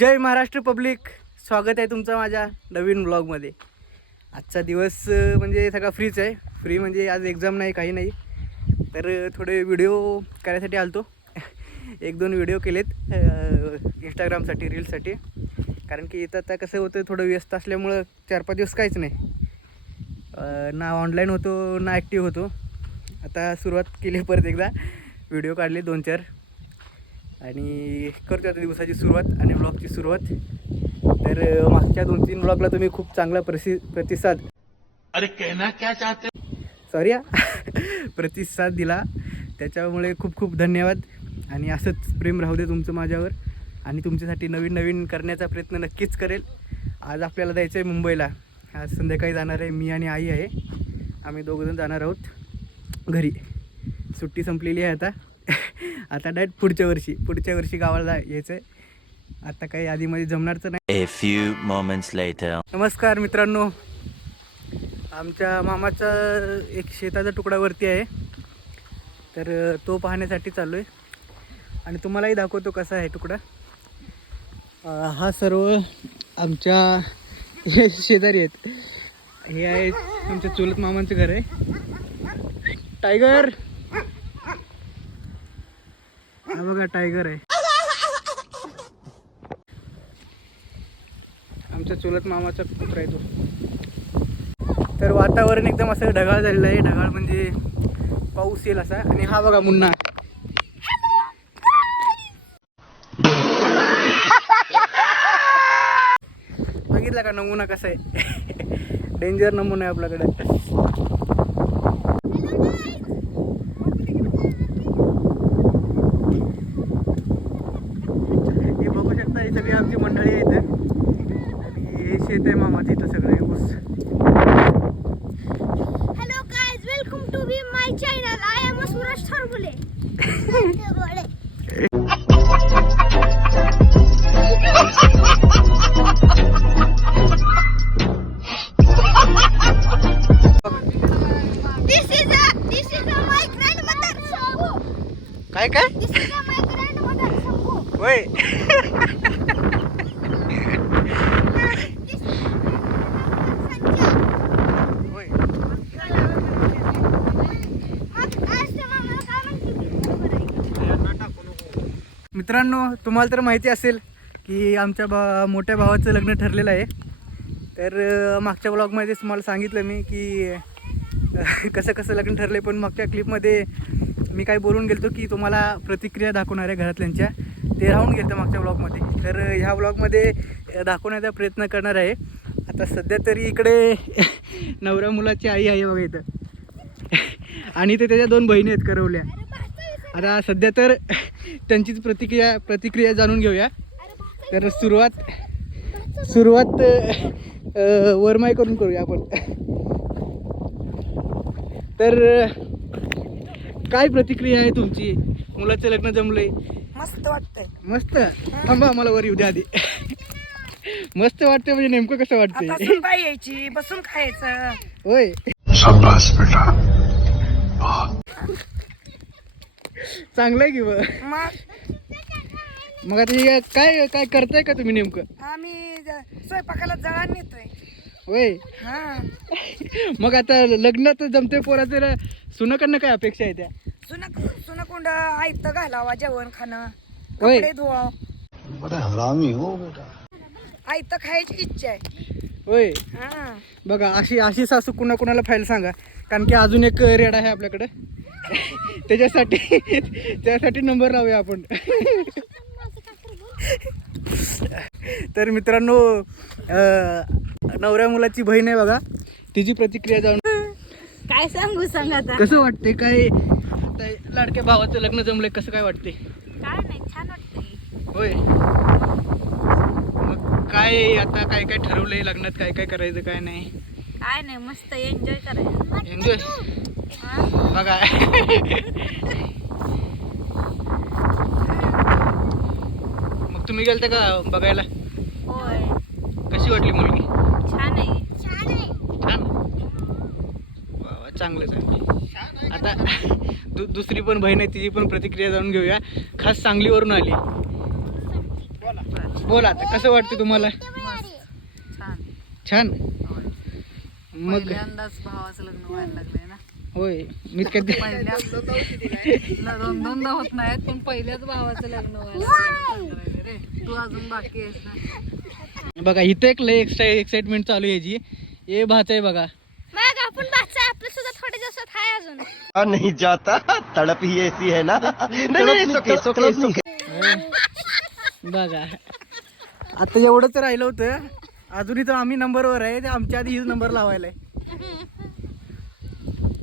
जय Maharashtra public, स्वागत आहे तुमचं माझ्या नवीन ब्लॉगमध्ये। आजचा दिवस म्हणजे सगळा फ्रीच आहे। फ्री म्हणजे आज एक्झाम नाही, काही नाही, तर थोडे व्हिडिओ करायसाठी आलतो। एक दोन व्हिडिओ केलेत इंस्टाग्रामसाठी, रील्ससाठी, कारण की इथं आता कसं होतं, थोडं व्यस्त असल्यामुळं 4-5 दिवस काहीच नाही, ना ऑनलाईन होतो ना ॲक्टिव्ह होतो। आता सुरुवात केली, परत एकदा व्हिडिओ काढले 2-4 आणि करतो आता दिवसाची सुरुवात आणि ब्लॉगची सुरुवात। तर मागच्या 2-3 ब्लॉगला तुम्ही खूप चांगला प्रतिसाद अरे कहना क्या चाहते सॉरी प्रतिसाद दिला, त्याच्यामुळे खूप खूप धन्यवाद। आणि असंच प्रेम राहू दे तुमचं माझ्यावर, आणि तुमच्यासाठी नवीन नवीन करण्याचा प्रयत्न नक्कीच करेल। आज आपल्याला जायचं आहे मुंबईला, आज संध्याकाळी जाणार आहे, मी आणि आई आहे, आम्ही दोघंजण जाणार आहोत घरी। सुट्टी संपलेली आहे आता। आता डायरेक्ट पुढच्या वर्षी गावाला यायचं आहे। आता काही आधीमध्ये जमणारच नाही। A few moments later. नमस्कार मित्रांनो, आमच्या मामाचा एक शेताचा तुकडा वरती आहे, तर तो पाहण्यासाठी चाललो आहे आणि तुम्हालाही दाखवतो कसा आहे तुकडा। हा सर्व आमच्या शेजारी आहेत। हे आहे आमच्या चुलत मामांचं घर आहे। टायगर, हा बघा टायगर आहे, आमच्या चुलत मामाचा कुत्रा आहे तो। तर वातावरण एकदम असं ढगाळ झालेलं आहे, ढगाळ म्हणजे पाऊस येईल असा। आणि हा बघा मुन्ना, बघितला का नमुना कसा आहे? डेंजर नमुना आहे आपल्याकडे। हे बघू शकता, ही सगळी आमची मंडळी आहे इथं, आणि हे शेत आहे मामाचं इथं सगळे ऊस। Hello guys, welcome to my channel. I am Suraj Tharbule. This is my grandmother Shambhu. काय This is my grandmother Shambhu. होय? This is Sanjay. होय। मग आज ते मला काय म्हणते? मित्रांनो, तुम्हाला तर माहिती असेल की आमच्या मोठ्या भावाचं लग्न ठरलेलं आहे। तर मागच्या ब्लॉगमध्येच तुम्हाला सांगितलं मी की कसं कसं लग्न ठरलं आहे, पण मागच्या क्लिपमध्ये मी काय बोलून गेलो की तुम्हाला प्रतिक्रिया दाखवणार आहे घरातल्यांच्या, ते राहून गेलं मागच्या ब्लॉगमध्ये। तर ह्या ब्लॉगमध्ये दाखवण्याचा प्रयत्न करणार आहे। आता सध्या तरी इकडे नवऱ्या मुलाची आई आहे बघा इथं, आणि इथे त्याच्या 2 बहिणी आहेत करवल्या। आता सध्या तर त्यांचीच प्रतिक्रिया जाणून घेऊया। तर सुरुवात वरमाई करून करूया आपण। तर काय प्रतिक्रिया आहे तुमची? मुलाचं लग्न जमलंय, मस्त वाटतंय। मस्त? थांबा, मला वर येऊ द्या आधी। मस्त वाटतंय म्हणजे नेमकं कसं आता वाटतंय? सुनबाई यायची, बसून खायचं। होय, शाबाश बेटा। चांगलं आहे की मग आता हे काय काय करताय का तुम्ही नेमकं? आम्ही स्वयंपाकाला जळण नेतोय। होय, हा, मग आता लग्नात जमते पोराचं, सुनाकडनं काय अपेक्षा आहे त्या? सुनकुंड आयत घालावा, जेवण खाणं, होय. कपडे धुवा, बड़ा हरामी हो बेटा। आयत खायची इच्छा आहे। होय, हा, बघा अशी सासू कुणाला फाईल सांगा, कारण की अजून एक रेड आहे आपल्याकडे। त्यासाठी नंबर लावूया आपण। तर मित्रांनो, नवऱ्या मुलाची बहीण आहे बघा, तिची प्रतिक्रिया जाऊन काय सांगू सांग आता? कसं वाटते? काय आता लाडक्या भावाचं लग्न जमलंय, कसं काय वाटते? काय नाही, छान वाटतंय। होय, मग काय आता काय काय ठरवलंय लग्नात, काय काय करायचं काय नाही? काय नाही, मस्त एन्जॉय करायचं। एन्जॉय बघा। मग तुम्ही गेलता का बघायला? होय, कशी वाटली मुलगी? छान आहे। छान, वा वा, चांगलं। आता दुसरी पण बहीण आहे, तिची पण प्रतिक्रिया जाणून घेऊया। खास सांगलीवरून आली। बोला आता कसं वाटतं तुम्हाला? छान. छान. मग पहिल्यांदाच भावाचं लग्न व्हायला लागलंय ना. होय मी कधी दोनदा होत नाहीत पण पहिल्याच भावाचं लग्न व्हायला रे. तू अजून बाकी आहेस ना. बघा इथे एक लय एक्साइटमेंट चालू आहे याची. हे भाच आहे बघा. मग आपण बादशाह आपलं सुद्धा थोडे दिवसात हाय अजून. नहीं जाता तड़प ही ऐसी है ना नहीं बघा आता एवढंच राहिलं होतं. अजूनही तर आम्ही नंबरवर आहे. ते आमच्या आधी हीच नंबर लावायला आहे.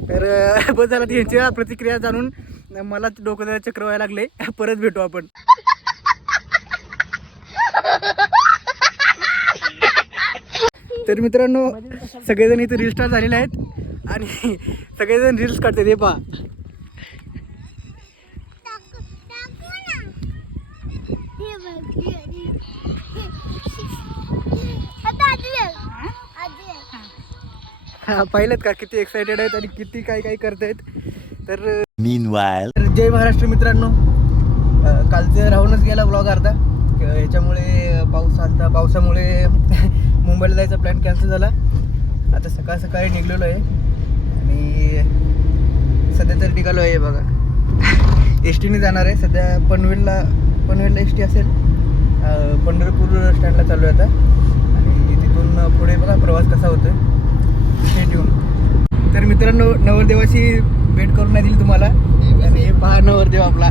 तर बस झाला त्यांच्या प्रतिक्रिया जाणून मला डोकं जरा चक्र व्हायला लागले. परत भेटू आपण. तर मित्रांनो सगळेजण इथे रील स्टार झालेले आहेत आणि सगळेजण रील्स काढतात. हे पहा पाहिलं का किती एक्सायटेड आहेत आणि किती काय काय करतायत. तर Meanwhile, जय महाराष्ट्र मित्रांनो. कालचं राहूनच गेला ब्लॉग अर्धा. याच्यामुळे पाऊस आलता. पावसामुळे मुंबईला जायचा प्लॅन कॅन्सल झाला. आता सकाळी निघलेलो आहे आणि सध्या तरी निघालो आहे बघा. एस टीने जाणार आहे. सध्या पनवेलला एस टी असेल. पंढरपूर स्टँडला चालू आहे आता आणि तिथून पुढे बघा प्रवास कसा होतोय. स्टेट येऊन. तर मित्रांनो नवरदेवाची भेट करून नाही दिली तुम्हाला. आणि हे पहा नवरदेव आपला.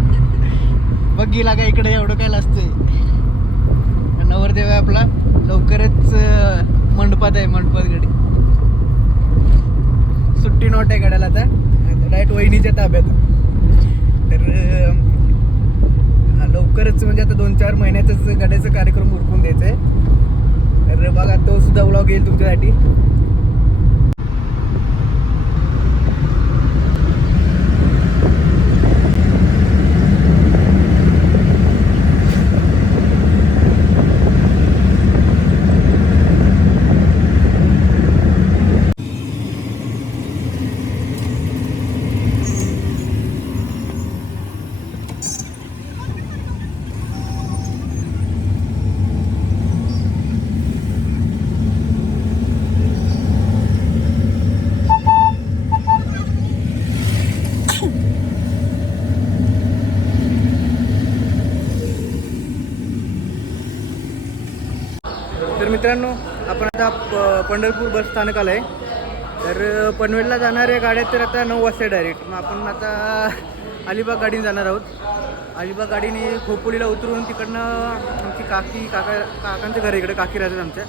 बघ गेला का इकडे एवढं काय असतंय. नवरदेव आहे आपला. लवकरच मंडपात आहे. मंडपात गाडी सुट्टी नॉट आहे गाड्याला आता. डायरेक्ट वहिनीच्या ताब्यात. तर लवकरच म्हणजे आता 2-4 महिन्यातच गाड्याचा कार्यक्रम उरकून द्यायचा आहे. तर बघा तो सुद्धा व्लॉग येईल तुमच्यासाठी. तर मित्रांनो आपण आता पंढरपूर बस स्थानकाला आहे. तर पनवेलला जाणाऱ्या गाड्या तर आता 9 वाजता डायरेक्ट. मग आपण आता अलिबाग गाडीने जाणार आहोत. अलिबाग गाडीने खोपोलीला उतरून तिकडनं आमची काकांचं घर इकडे काकी राहतात आमच्या.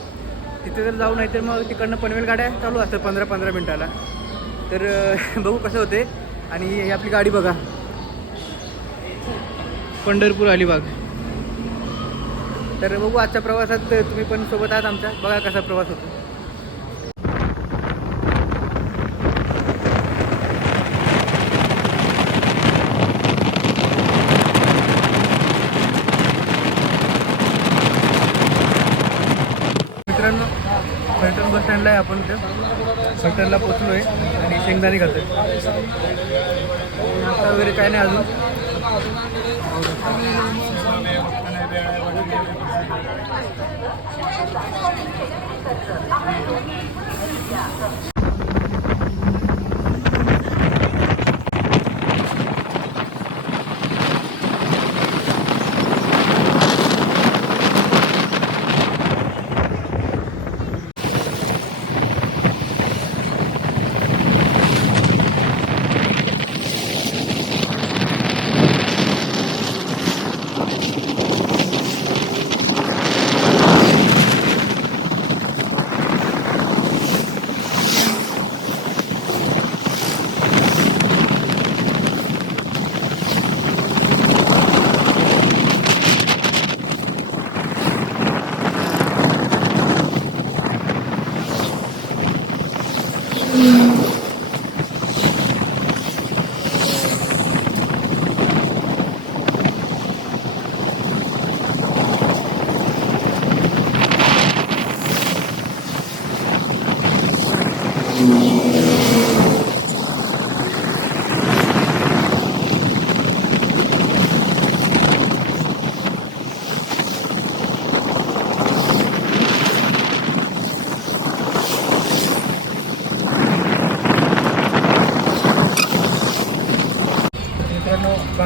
तिथे जर जाऊ नाही तर मग तिकडनं पनवेल गाड्या चालू असतात 15-15 मिनटाला. तर बघू कसं होते. आणि ही आपली गाडी बघा पंढरपूर अलिबाग. तर बघू आजच्या प्रवासात तुम्ही पण सोबत आहात आमच्या. बघा कसा प्रवास होतो. मित्रांनो फलटण बस स्टँडला आहे आपण. इथं फलटणला पोचलो आहे आणि शेंगदाणे घालतोय. नाश्ता वगैरे काय नाही अजून.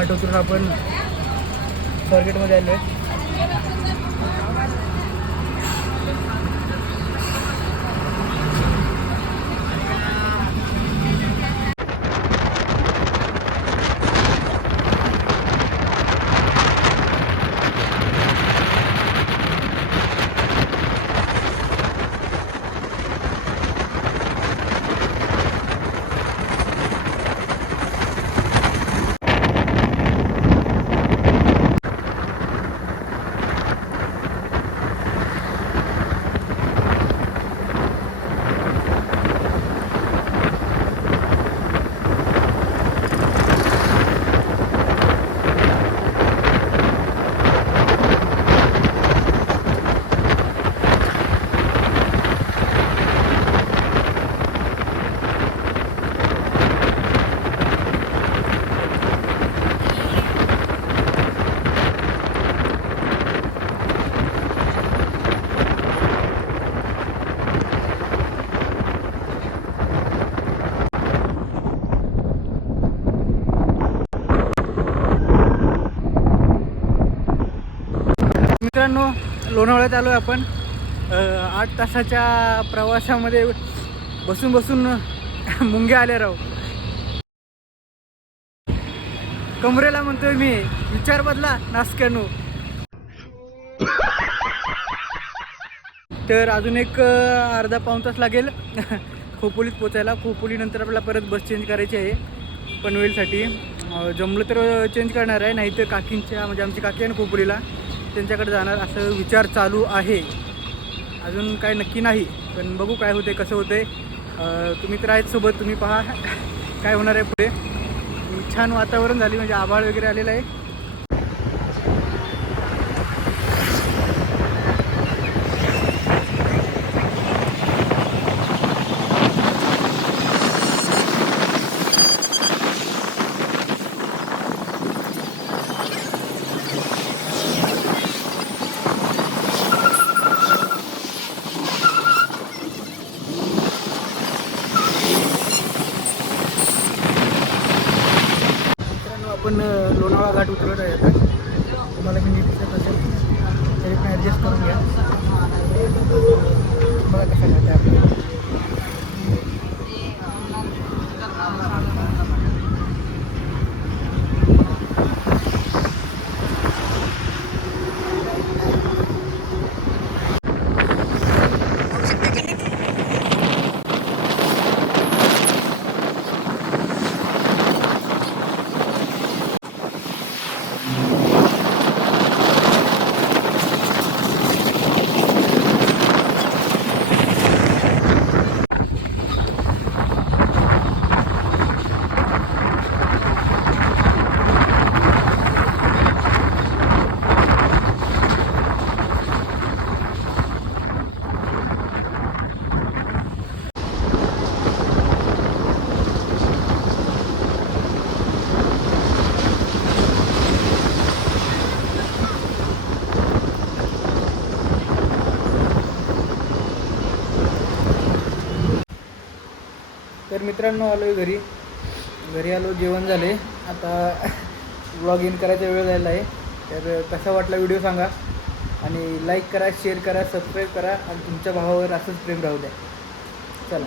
घाट उतरून आपण स्वारगेटमध्ये आलो आहे. मित्रांनो, लोणावळ्यात आलो आहे आपण. 8 तासाच्या प्रवासामध्ये बसून बसून मुंग्या आल्या राव. कमरेला म्हणतोय मी, विचार बदला नासक्यानो. तर अजून एक अर्धा पाऊण तास लागेल खोपोलीत पोचायला. खोपोलीनंतर आपल्याला परत बस चेंज करायची आहे पनवेलसाठी. जमलं तर चेंज करणार आहे, नाही तर काकींच्या म्हणजे आमची काकी आहे ना खोपोलीला, त्यांच्याकडे जाणार असं विचार चालू आहे. अजून काय नक्की नाही, पण बघू काय होते कसं होते. तुम्ही तर आहेत सोबत, तुम्ही पहा काय होणार आहे पुढे. छान वातावरण झाली, म्हणजे आभाळ वगैरे आलेलं आहे. आपण लोणावळा घाट उतरत आहे आता. तुम्हाला मी नीट दिसत असेल तरी पण ॲडजस्ट करून घ्या. बघा कसा घाट आहे आपल्याला. तर मित्रांनो, आलो आहे घरी आलो, जेवण झाले. आता व्लॉग इन करायचा वेळ झालेला आहे. तर कसा वाटला व्हिडिओ सांगा, आणि लाईक करा, शेअर करा, सबस्क्राईब करा, आणि तुमच्या भावावर असंच प्रेम राहू द्या. चला.